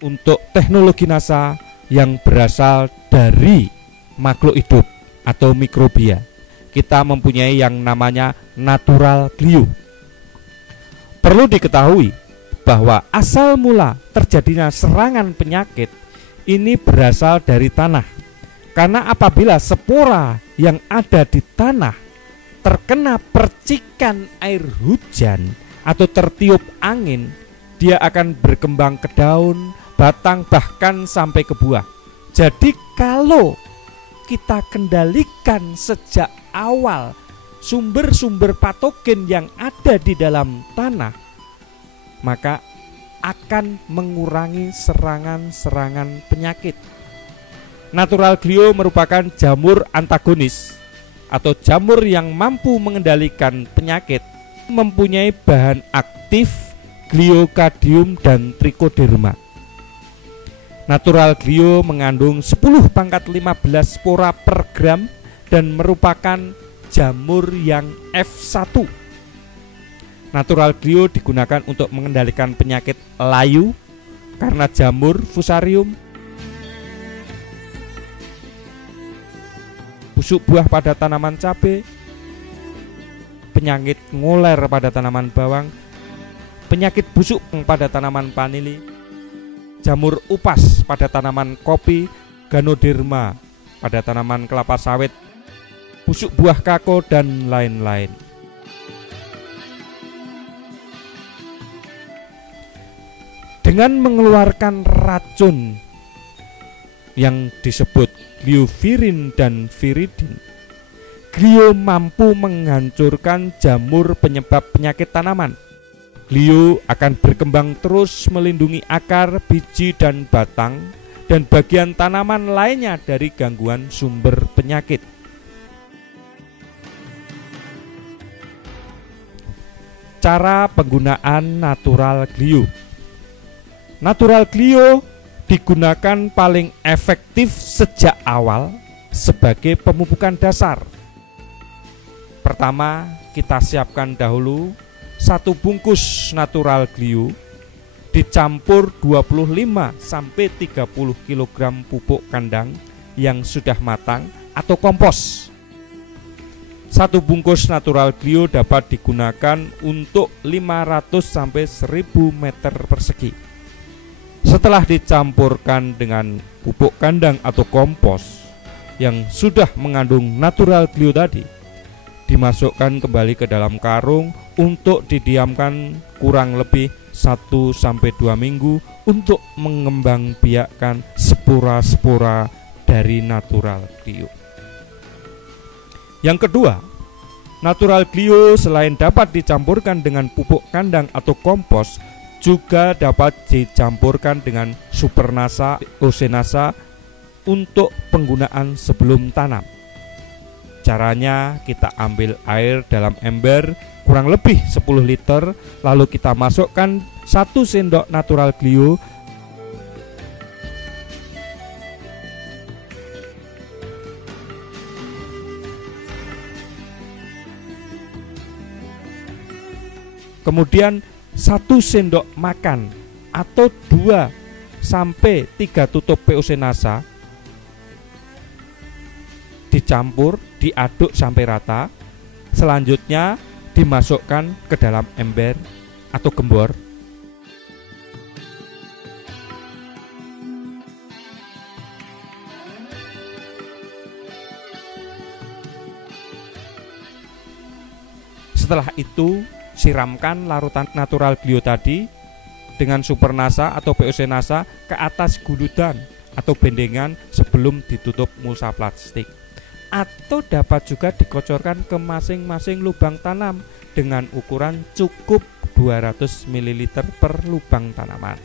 untuk teknologi NASA yang berasal dari makhluk hidup atau mikrobia. Kita mempunyai yang namanya natural glue. Perlu diketahui bahwa asal mula terjadinya serangan penyakit ini berasal dari tanah. Karena apabila spora yang ada di tanah terkena percikan air hujan atau tertiup angin, dia akan berkembang ke daun, batang, bahkan sampai ke buah. Jadi kalau kita kendalikan sejak awal sumber-sumber patogen yang ada di dalam tanah, maka akan mengurangi serangan-serangan penyakit. Natural glue merupakan jamur antagonis atau jamur yang mampu mengendalikan penyakit, mempunyai bahan aktif gliokadium dan trichoderma. Natural glue mengandung 10⁻15 spora per gram dan merupakan jamur yang F1. Natural glue digunakan untuk mengendalikan penyakit layu karena jamur fusarium, busuk buah pada tanaman cabai, penyakit ngoler pada tanaman bawang, penyakit busuk pada tanaman vanili, jamur upas pada tanaman kopi, ganoderma pada tanaman kelapa sawit, busuk buah kakao, dan lain-lain. Dengan mengeluarkan racun yang disebut gliovirin dan viridin, glio mampu menghancurkan jamur penyebab penyakit tanaman. Glio akan berkembang terus melindungi akar, biji, dan batang, dan bagian tanaman lainnya dari gangguan sumber penyakit. Cara penggunaan natural glue. Natural glue digunakan paling efektif sejak awal sebagai pemupukan dasar. Pertama, kita siapkan dahulu 1 bungkus natural glue dicampur 25-30 kg pupuk kandang yang sudah matang atau kompos. 1 bungkus natural glue dapat digunakan untuk 500-1000 meter persegi. Setelah dicampurkan dengan pupuk kandang atau kompos yang sudah mengandung natural glue tadi, dimasukkan kembali ke dalam karung untuk didiamkan kurang lebih 1-2 minggu untuk mengembangbiakkan spora-spora dari natural glue. Yang kedua, natural glue selain dapat dicampurkan dengan pupuk kandang atau kompos, juga dapat dicampurkan dengan supernasa, osenasa untuk penggunaan sebelum tanam. Caranya, kita ambil air dalam ember kurang lebih 10 liter, lalu kita masukkan 1 sendok natural glue, kemudian 1 sendok makan atau 2-3 tutup POC NASA dicampur, diaduk sampai rata. Selanjutnya dimasukkan ke dalam ember atau gembor. Setelah itu siramkan larutan natural glue tadi dengan supernasa atau POC NASA ke atas guludan atau bendengan sebelum ditutup mulsa plastik, atau dapat juga dikocorkan ke masing-masing lubang tanam dengan ukuran cukup 200 ml per lubang tanaman.